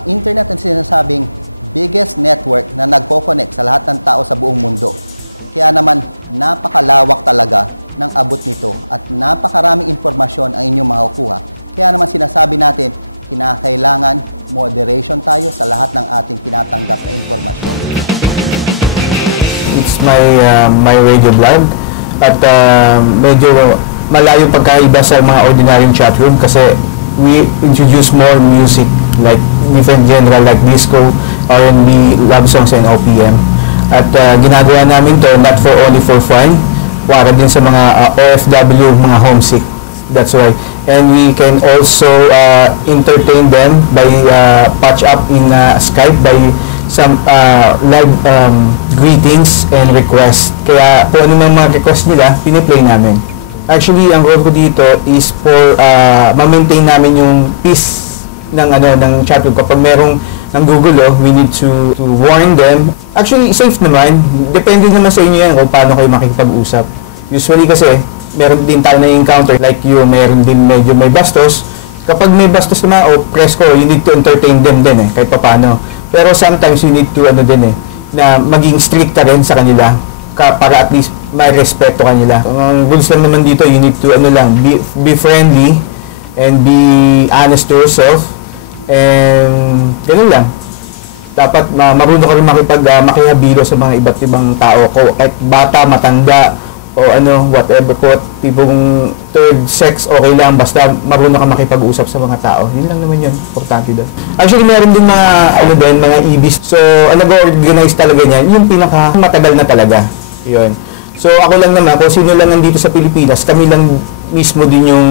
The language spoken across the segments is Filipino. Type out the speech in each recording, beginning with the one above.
Ang internet ang sinasabing biggest network na nagko-connect sa lahat ng tao sa buong mundo. Kaya naman, napakalawak talaga ng abot nito at napakaraming impormasyon ang inyong makukuha. Kaya naman sinasabi natin, kinakailangan moderation tayo sa lahat ng ating tinatanggap na impormasyon. It's my radio blog at medyo malayo pagkaiba sa mga ordinaryong chat room kasi we introduce more music like different genre like disco, R&B, love songs, and OPM. At ginagawa namin to not for only for fun, para din sa mga OFW, mga homesick. That's why. And we can also entertain them by patch up in Skype by some live greetings and requests. Kaya kung ano mga request nila, piniplay namin. Actually, ang role ko dito is for ma-maintain namin yung peace ng chat room. Kapag merong nanggugulo, we need to warn them. Actually, safe naman. Depende naman sa inyo yan kung paano kayo makikipag-usap. Usually kasi, meron din tayo na-encounter like you, meron din medyo may bastos. Kapag may bastos naman, presko, you need to entertain them din kahit paano. Pero sometimes you need to, na maging strict ka rin sa kanila para at least may respeto kanila. Ang rules lang naman dito, you need to, be friendly and be honest to yourself. And ganun lang. Dapat marunong ka rin makihabilo sa mga iba't ibang tao ko, kahit bata, matanda, o whatever ko, tipong third sex, okay lang, basta marunong ka makipag-usap sa mga tao. Yun lang naman yun, importante doon. Actually, meron din mga ibis. So, nag-organize talaga niyan, yung pinaka matagal na talaga. Yun. So, ako lang naman, kung sino lang nandito sa Pilipinas, kami lang mismo din yung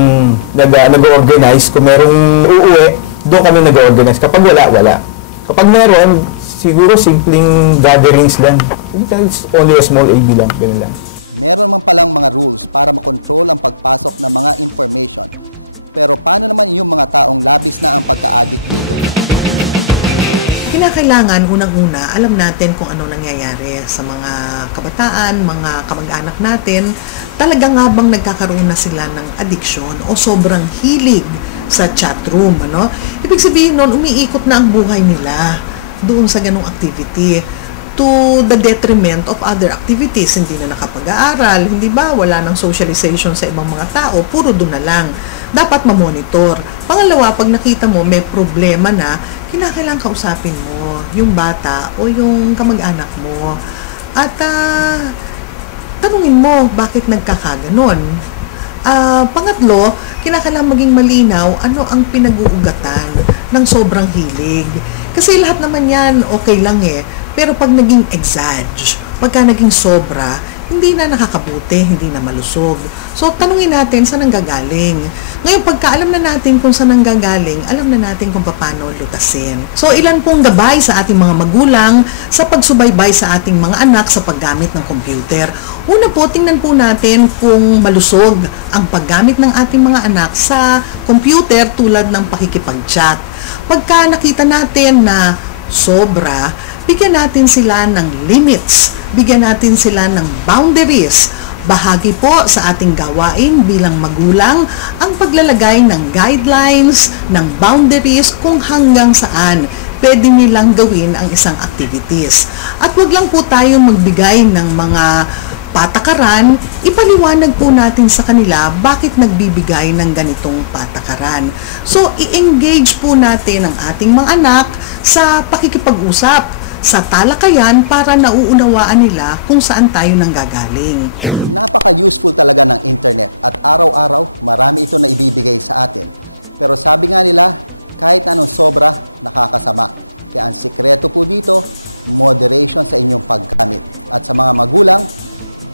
nag-organize. Kung merong uuwi, doon kami nag-organize. Kapag wala. Kapag meron, siguro simpleng gatherings lang. It's only a small AV lang. Ganun lang. Meron man palang mga rules para makontrol ang pagpasok ng mga information. Pero paano naman yung mga taong labis na ang pagka-addict dito? Kinakailangan, unang-una, alam natin kung ano nangyayari sa mga kabataan, mga kamag-anak natin. Talaga nga bang nagkakaroon na sila ng addiction o sobrang hilig sa chat room, Ibig sabihin nun, umiikot na ang buhay nila doon sa ganung activity to the detriment of other activities. Hindi na nakapag-aaral, hindi ba? Wala nang socialization sa ibang mga tao, puro doon na lang. Dapat mamonitor. Pangalawa, pag nakita mo may problema na, kinakailangan kausapin mo yung bata o yung kamag-anak mo. At tanungin mo, bakit nagkakaganon? Pangatlo, kinakailangan maging malinaw ano ang pinag-uugatan ng sobrang hilig. Kasi lahat naman yan okay lang pero pag naging exage, pagka naging sobra, hindi na nakakabuti, hindi na malusog. So, tanungin natin saan nanggagaling. Ngayon, pagka alam na natin kung saan nanggagaling, alam na natin kung paano lutasin. So, ilan pong gabay sa ating mga magulang sa pagsubaybay sa ating mga anak sa paggamit ng computer. Una po, tingnan po natin kung malusog ang paggamit ng ating mga anak sa computer tulad ng pakikipag-chat. Pagka nakita natin na sobra, bigyan natin sila ng limits, bigyan natin sila ng boundaries. Bahagi po sa ating gawain bilang magulang ang paglalagay ng guidelines, ng boundaries kung hanggang saan pwede nilang gawin ang isang activities. At wag lang po tayo magbigay ng mga patakaran, ipaliwanag po natin sa kanila bakit nagbibigay ng ganitong patakaran. So, i-engage po natin ang ating mga anak sa pakikipag-usap, sa talakayan para nauunawaan nila kung saan tayo nanggagaling. Napaka-useful talaga ng internet at araw-araw marami ito na ibibigay sa atin. Pero sabi nga nila, kahit anong sobra, nakakasama. Kaya ang sikreto po dito, moderation sa inyong paggamit. At sa mga magulang,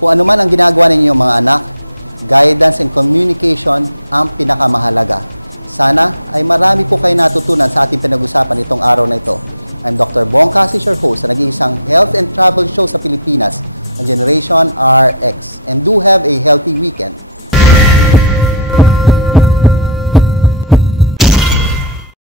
kung ano man ang ginagawa ninyo mga anak, guidance and communication ang pinakamahalaga. Sana ay marami po kayo natutunan sa ating pinag-usapan itong araw na ito. I'm Dr. Bong Casis, your host sa nag-iisang health and travel show sa Pilipinas, ang Generation RX. And do have a healthy weekend.